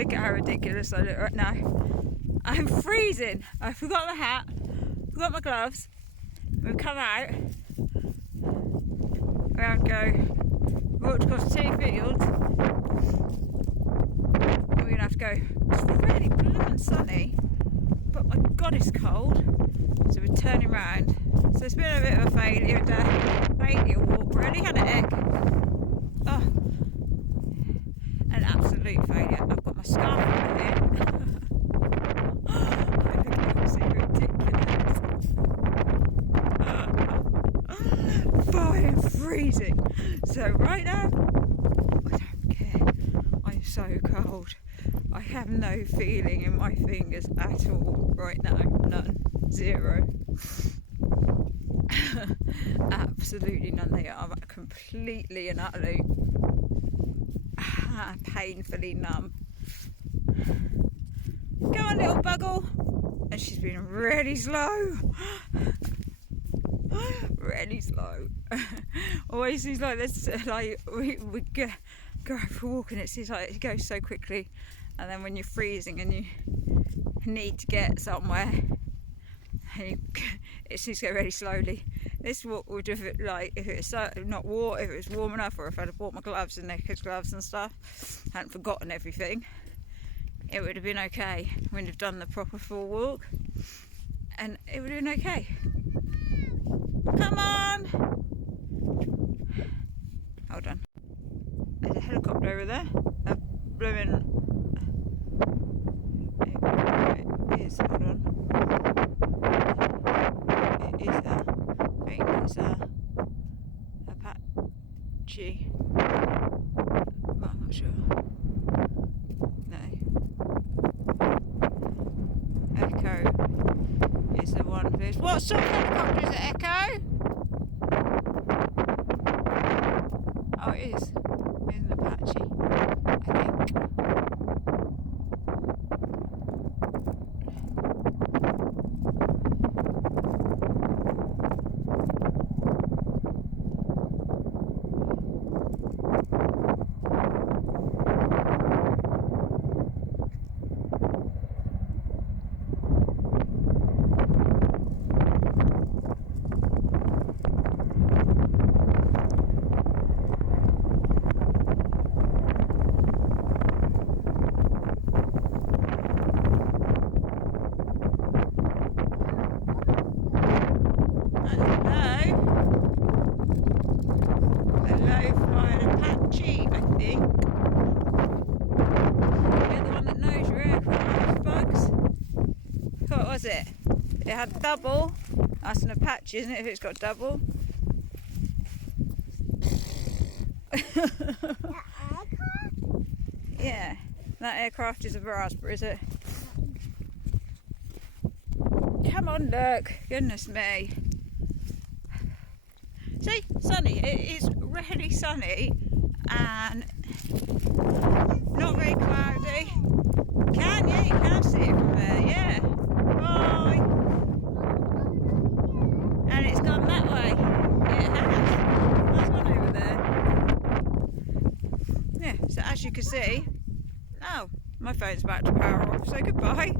Look at how ridiculous I look right now. I'm freezing. I forgot my hat, forgot my gloves. We've come out. We have to go walk across 2 fields. We're going to have to go. It's really blue and sunny, but my God, it's cold. So we're turning round. So it's been a bit of a failure day. Failure walk. Really had a heck. Oh, an absolute failure. I've got my scarf on my head. I look absolutely ridiculous. Fine, freezing. So right now, I don't care. I'm so cold. I have no feeling in my fingers at all right now. None. Zero. Absolutely none. They are completely and utterly painfully numb. Go on, little buggle. And she's been really slow. Really slow. Always seems like this. Like we go for a walk and it seems like it goes so quickly. And then when you're freezing and you need to get somewhere, and it seems to go really slowly. This walk would have, like, if it was not warm, if it was warm enough, or if I'd have bought my gloves and knickers gloves and stuff, hadn't forgotten everything, it would have been okay. We'd have done the proper full walk, and it would have been okay. Come on! Hold on. There's a helicopter over there. A blooming. It is. Hold on. It is a. I think it's a apatchi. But I'm not sure. No. Echo is the one. What sort of helicopter is it, Echo? Oh, it is. It's an apatchi, I think. What was it? It had double. That's an apatchi, isn't it, if it's got double? Yeah, that aircraft is a raspberry, is it? Come on, look. Goodness me. See, sunny. It is really sunny and not very cloudy. Can you? You can see it from there, yeah. Bye. And it's gone that way. Yeah, it has. There's one over there. Yeah, so as you can see, oh, my phone's about to power off, so goodbye.